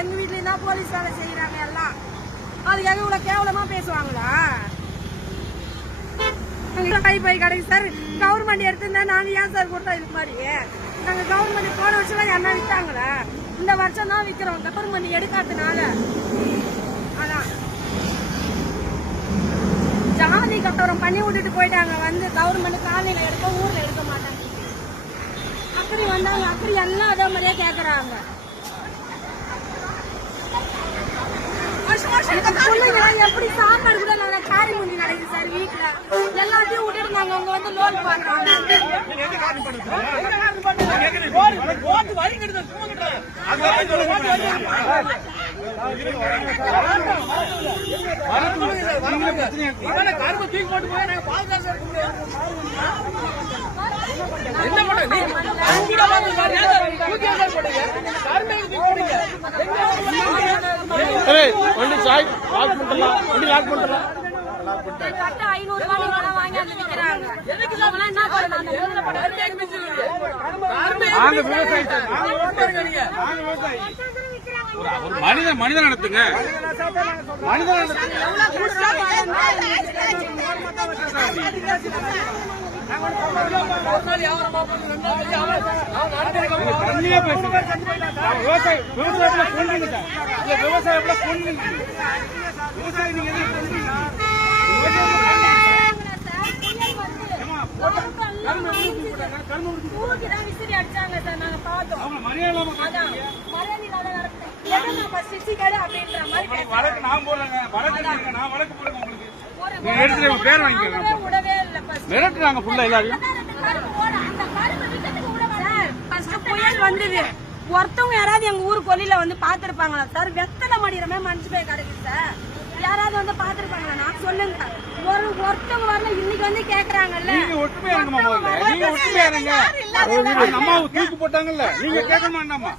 எங்க வீட்லயும் தான் போலீஸ் வேலை செய்யறாங்க எல்லாம்? அதுக்காக இவ்வளவு கேவலமா பேசுவாங்களா? எங்க கை போய் கிடைக்கு சார் கவர்மெண்ட் எடுத்திருந்தா நாங்க ஏன் சார் கொடுத்தோம் இது மாதிரி? நாங்க கவர்மெண்ட் போன வருஷம் என்ன விற்றாங்களே இந்த வருஷம் தான் விற்கிறோம் கவர்மெண்ட் எடுக்காதனால அதான். ஜாதி கட்டோரம் பண்ணி விட்டுட்டு போயிட்டாங்க வந்து கவர்மெண்ட் காலையில எடுக்க ஊர்ல எடுக்க மாட்டாங்க. அப்படி வந்தாங்க அப்படி எல்லாம் அதே மாதிரியே கேக்குறாங்க. எப்படி சாப்பாடு கூட நாங்க காரி முந்தி நடக்குது சார் வீட்டுல? எல்லாத்தையும் விட்டுட்டு நாங்க அங்க வந்து லோன் பண்றோம் ஏய் வண்டி சாய் லாக் பண்ணலாம் வண்டி லாக் பண்ணலாம் கட்ட ஐநூறு ரூபாய் பணம் வாங்கி அந்த விக்கிறாங்க அவங்களாம் என்ன பண்ணணும் அந்த முதல்ல பணம் நாங்க விவசாயி சார். நாங்க விவசாயி ஒரு மனிதன் மனிதன் நடத்துங்க. மனிதன் நடத்துங்க. தண்ணியே பேசுங்க நான் விவசாயி விவசாயத்துல கொண்டுங்க சார் இல்ல விவசாயத்துல கொண்டுங்க விவசாயி நீங்க நான் போடுறேங்க இல்லைங்க. நான் உங்களுக்கு பேர் வாங்கிக்கோங்க மிரட்டுறாங்க ஃபுல்லா எல்லாரையும். புயல் வந்தது. ஒருத்தவங்க யாராவது எங்க ஊர் கொல்லில வந்து பாத்துருப்பாங்களா சார் வெத்தலை மடியிறமே மனுஷ போய் கிடக்கு சார். யாராவது வந்து பாத்துருப்பாங்களா நான் சொல்லுங்க. ஒரு ஒருத்தவங்க வரல இன்னைக்கு வந்து கேக்குறாங்கல்ல. நீங்க ஒற்றுமையா முதல்ல நீங்க ஒற்றுமையா இருங்க. அந்த அம்மாவை தூக்கு போட்டாங்கல்ல. நீங்க கேட்க மாட்டாமா.